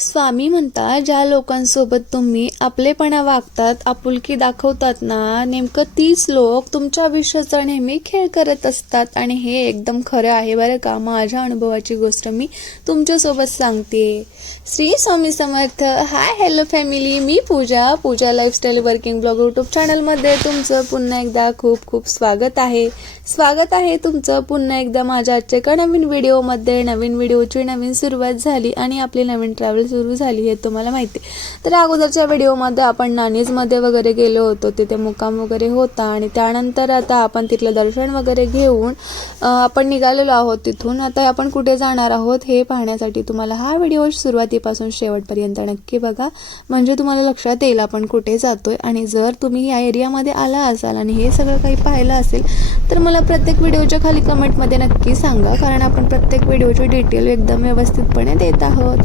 स्वामी म्हणता ज्या लोकांसोबत तुम्ही आपलेपणा वागतात आपुलकी दाखवतात ना नेमकं तीच लोक तुमच्या आयुष्याचा नेहमी खेळ करत असतात. आणि हे एकदम खरं आहे बरं का. माझ्या अनुभवाची गोष्ट मी तुमच्यासोबत सांगते. Shri Swami Samarth hi hello family मी Pooja Pooja lifestyle working blog YouTube चॅनलमध्ये तुमचं पुन्हा एकदा खूप खूप स्वागत आहे. स्वागत आहे तुमचं पुन्हा एकदा माझ्या आजच्या एका नवीन व्हिडिओमध्ये नवीन व्हिडिओची नवीन सुरुवात झाली आणि आपली नवीन ट्रॅव्हल सुरू झाली हे तुम्हाला माहिती आहे. तर अगोदरच्या व्हिडिओमध्ये आपण नाणीजमध्ये वगैरे गेलो होतो तिथे मुक्काम वगैरे होता आणि त्यानंतर आता आपण तिथलं दर्शन वगैरे घेऊन आपण निघालेलो आहोत तिथून. आता आपण कुठे जाणार आहोत हे पाहण्यासाठी तुम्हाला हा व्हिडिओ सुरुवातीपासून शेवटपर्यंत नक्की बघा. म्हणजे तुम्हाला लक्षात येईल आपण कुठे जातोय आणि जर तुम्ही या एरियामध्ये आला असाल आणि हे सगळं काही पाहिलं असेल तर मला प्रत्येक व्हिडिओच्या खाली कमेंटमध्ये नक्की सांगा कारण आपण प्रत्येक व्हिडिओची डिटेल एकदम व्यवस्थितपणे देत आहोत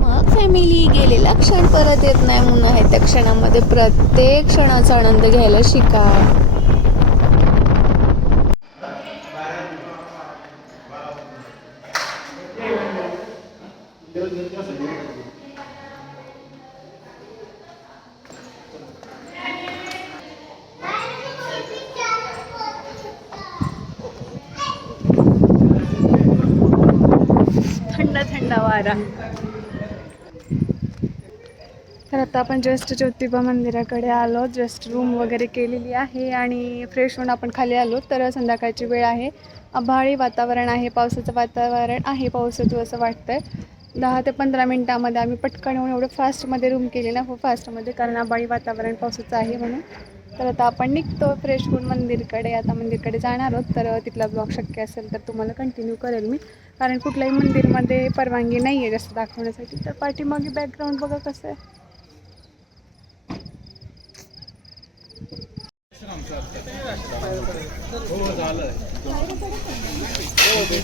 मग फॅमिली गेलेला क्षण परत येत नाही म्हणून आहे त्या क्षणामध्ये. प्रत्येक क्षणाचा आनंद घ्यायला शिका. थंड थंड वारा. तर आता आपण जस्ट ज्योतिबा मंदिराकडे आलो. जस्ट रूम वगैरे केलेली आहे आणि फ्रेश होऊन आपण खाली आलो. तर संध्याकाळची वेळ आहे. आभाळी वातावरण आहे. पावसाचं वातावरण आहे. पाऊस येतो असं वाटतंय. दहा ते पंधरा मिनटामध्ये आम्ही पटकन होऊन एवढं फास्टमध्ये रूम केली ना खूप फास्टमध्ये कारण आभाळी वातावरण पावसाचं आहे म्हणून. तर आता आपण निघतो फ्रेश होऊन मंदिरकडे. आता मंदिरकडे जाणार आहोत. तर तिथला ब्लॉग शक्य असेल तर तुम्हाला कंटिन्यू करेल मी. कारण कुठल्याही मंदिरमध्ये परवानगी नाही आहे जास्त दाखवण्यासाठी. तर पाठीमागे बॅकग्राऊंड बघा कसं आहे जे म्हणतात ते. खोकला तर आपल्याला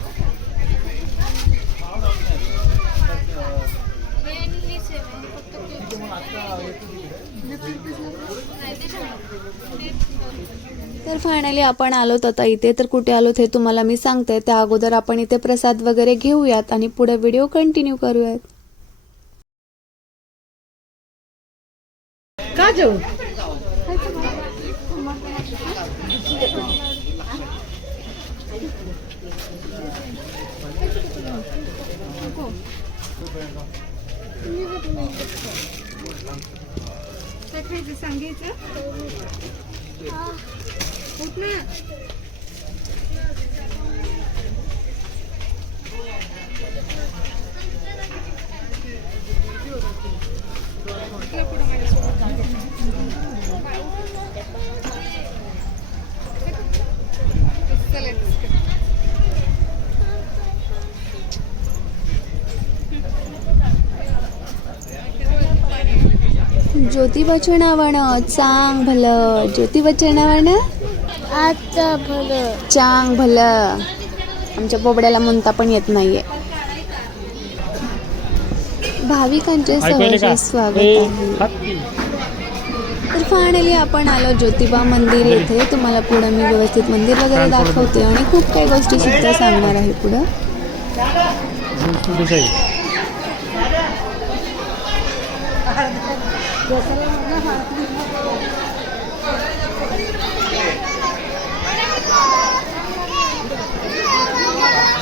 फायनली आपण आलोत आता इथे. तर कुठे आलोत हे तुम्हाला मी सांगते. त्या अगोदर आपण इथे प्रसाद वगैरे घेऊयात आणि पुढे व्हिडिओ कंटिन्यू करूयात. का जेवू सांगायचं? ज्योतिबाच्या नावानं चांग भलं ज्योतिबाच्या नावानं आता भलं. चांग भलं. आमच्या बोबड्याला म्हणता पण येत नाहीये. भाविकांचे सहर्ष स्वागत आहे. तर फायनली आपण आलो ज्योतिबा मंदिर येथे. तुम्हाला पुढे मी व्यवस्थित मंदिर वगैरे दाखवते आणि खूप काही गोष्टी सुद्धा सांगणार आहे पुढं.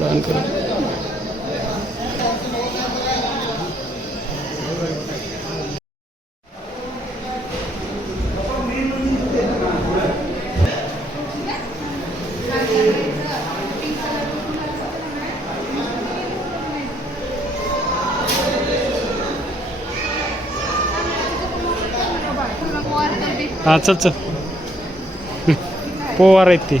दान करें हां चल चल. पोवार आहेत ते.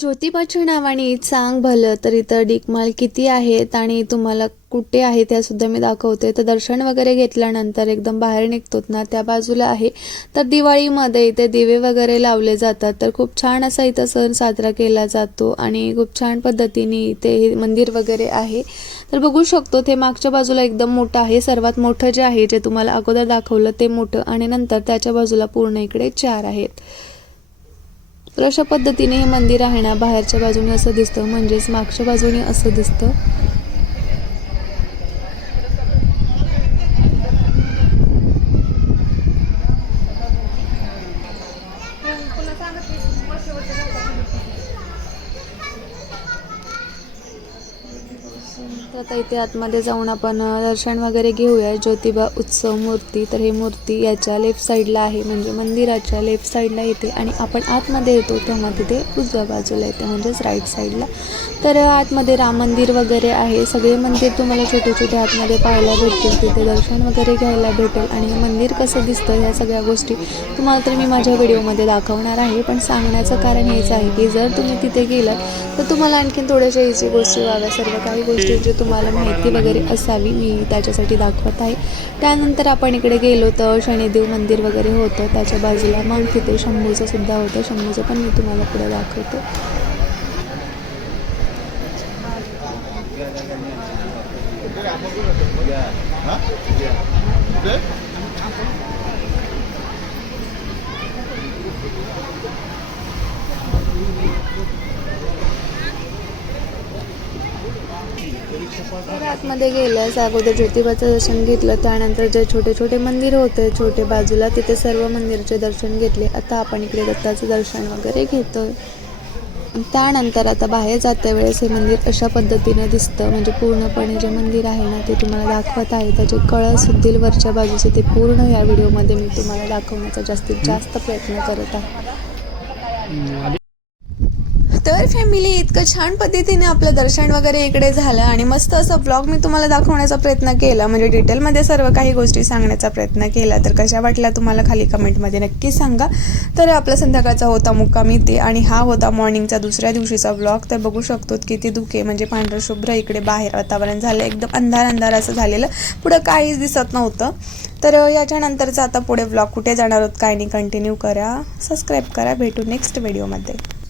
ज्योतिबाच्या नावाने सांग भलं तर इथं डिकमाल किती आहेत आणि तुम्हाला कुठे आहे त्या सुद्धा मी दाखवते. तर दर्शन वगैरे घेतल्यानंतर एकदम बाहेर निघतोत ना त्या बाजूला आहे. तर दिवाळीमध्ये इथे दिवे वगैरे लावले जातात. तर खूप छान असा इथं सण साजरा केला जातो आणि खूप छान पद्धतीने इथे हे मंदिर वगैरे आहे. तर बघू शकतो ते मागच्या बाजूला एकदम मोठं आहे. सर्वात मोठं जे आहे जे तुम्हाला अगोदर दाखवलं ते मोठं आणि नंतर त्याच्या बाजूला पूर्ण इकडे चार आहेत. तर अशा पद्धतीने हे मंदिर आहे ना बाहेरच्या बाजूने असं दिसतं म्हणजेच मागच्या बाजूने असं दिसतं. तर आता इथे आतमध्ये जाऊन आपण दर्शन वगैरे घेऊया. ज्योतिबा उत्सव मूर्ती तर हे मूर्ती याच्या लेफ्ट साईडला आहे. म्हणजे मंदिराच्या लेफ्ट साईडला येते. आणि आपण आतमध्ये येतो तेव्हा तिथे उजव्या बाजूला येते. म्हणजेच राईट साईडला तर आतमध्ये राम मंदिर वगैरे आहे. सगळे मंदिर तुम्हाला छोटे छोटे आतमध्ये पाहायला भेटतील. तिथे दर्शन वगैरे घ्यायला भेटेल. आणि मंदिर कसं दिसतं ह्या सगळ्या गोष्टी तुम्हाला तर मी माझ्या व्हिडिओमध्ये दाखवणार आहे. पण सांगण्याचं कारण हेच आहे की जर तुम्ही तिथे गेलात तर तुम्हाला आणखीन थोड्याशा याची गोष्टी व्हाव्या सर्व काही गोष्टींची तुम्हाला माहिती वगैरे असावी मी त्याच्यासाठी दाखवत आहे. त्यानंतर आपण इकडे गेलो तर शनिदेव मंदिर वगैरे होतं. त्याच्या बाजूला मग तिथे शंभूचं सुद्धा होतं. शंभूचं पण मी तुम्हाला पुढे दाखवते. तर आतमध्ये गेल्यास अगोदर ज्योतिबाचं दर्शन घेतलं त्यानंतर जे छोटे छोटे मंदिर होते छोटे बाजूला तिथे सर्व मंदिरचे दर्शन घेतले. आता आपण इकडे दत्ताचं दर्शन वगैरे घेतोय. त्यानंतर आता बाहेर जात्या वेळेस हे मंदिर अशा पद्धतीने दिसतं. म्हणजे पूर्णपणे जे मंदिर आहे ना ते तुम्हाला दाखवत आहे. त्याचे कळस सुद्धा वरच्या बाजूचे ते पूर्ण या व्हिडिओमध्ये मी तुम्हाला दाखवण्याचा जास्तीत जास्त प्रयत्न करत आहे. तर फॅमिली इतकं छान पद्धतीने आपलं दर्शन वगैरे इकडे झालं आणि मस्त असं ब्लॉग मी तुम्हाला दाखवण्याचा प्रयत्न केला. म्हणजे डिटेलमध्ये सर्व काही गोष्टी सांगण्याचा प्रयत्न केला. तर कशा वाटल्या तुम्हाला खाली कमेंटमध्ये नक्की सांगा. तर आपला संध्याकाळचा होता मुक्काम इथे आणि हा होता मॉर्निंगचा दुसऱ्या दिवशीचा ब्लॉग तर बघू शकतो किती दुखे म्हणजे पांढरं शुभ्र इकडे बाहेर वातावरण झालं. एकदम अंधार अंधार असं झालेलं. पुढं काहीच दिसत नव्हतं. तर याच्यानंतरचा आता पुढे ब्लॉग कुठे जाणार आहोत काय नाही कंटिन्यू करा. सबस्क्राईब करा. भेटू नेक्स्ट व्हिडिओमध्ये